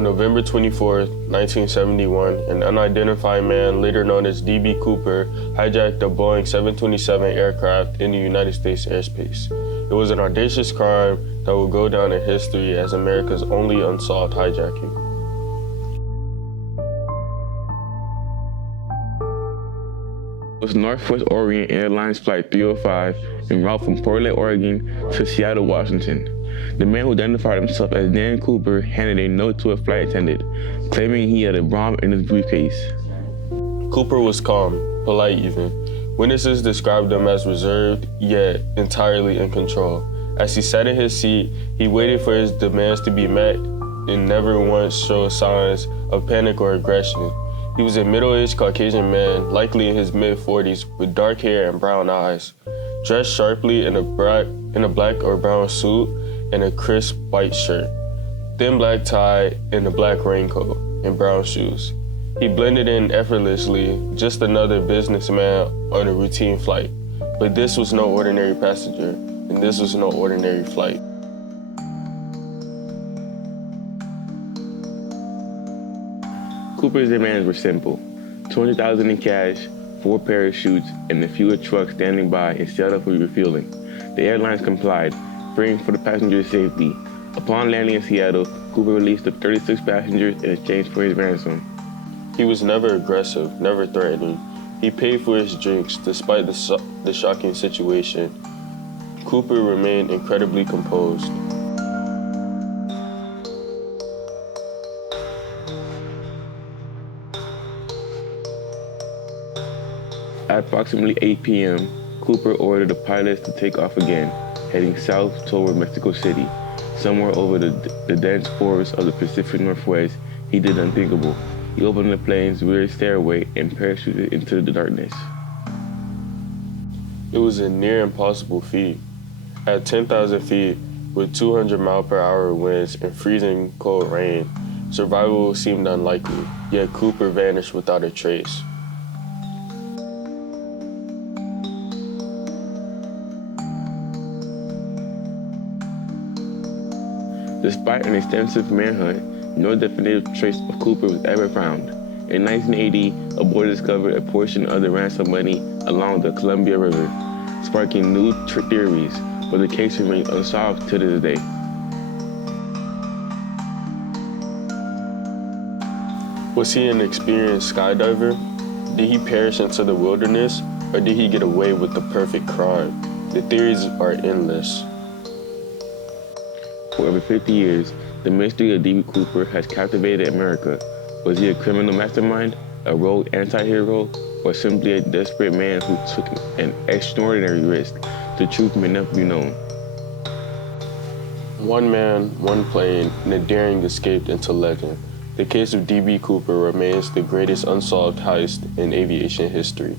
On November 24, 1971, an unidentified man, later known as D.B. Cooper, hijacked a Boeing 727 aircraft in the United States airspace. It was an audacious crime that will go down in history as America's only unsolved hijacking. It was Northwest Orient Airlines Flight 305 en route from Portland, Oregon to Seattle, Washington. The man who identified himself as Dan Cooper handed a note to a flight attendant, claiming he had a bomb in his briefcase. Cooper was calm, polite even. Witnesses described him as reserved, yet entirely in control. As he sat in his seat, he waited for his demands to be met and never once showed signs of panic or aggression. He was a middle-aged Caucasian man, likely in his mid-40s, with dark hair and brown eyes, dressed sharply in a black or brown suit and a crisp white shirt, thin black tie and a black raincoat, and brown shoes. He blended in effortlessly, just another businessman on a routine flight. But this was no ordinary passenger, and this was no ordinary flight. Cooper's demands were simple: $200,000 in cash, 4 parachutes, and a fuel truck standing by in Seattle for refueling. The airlines complied, fearing for the passengers' safety. Upon landing in Seattle, Cooper released the 36 passengers in exchange for his ransom. He was never aggressive, never threatening. He paid for his drinks despite the shocking situation. Cooper remained incredibly composed. At approximately 8 p.m., Cooper ordered the pilots to take off again, heading south toward Mexico City. Somewhere over the dense forests of the Pacific Northwest, he did the unthinkable. He opened the plane's rear stairway and parachuted into the darkness. It was a near impossible feat. At 10,000 feet, with 200-mile-per-hour winds and freezing cold rain, survival seemed unlikely, yet Cooper vanished without a trace. Despite an extensive manhunt, no definitive trace of Cooper was ever found. In 1980, a boy discovered a portion of the ransom money along the Columbia River, sparking new theories, but the case remains unsolved to this day. Was he an experienced skydiver? Did he perish into the wilderness, or did he get away with the perfect crime? The theories are endless. For over 50 years, the mystery of D.B. Cooper has captivated America. Was he a criminal mastermind, a rogue anti-hero, or simply a desperate man who took an extraordinary risk? The truth may never be known. One man, one plane, and a daring escape into legend. The case of D.B. Cooper remains the greatest unsolved heist in aviation history.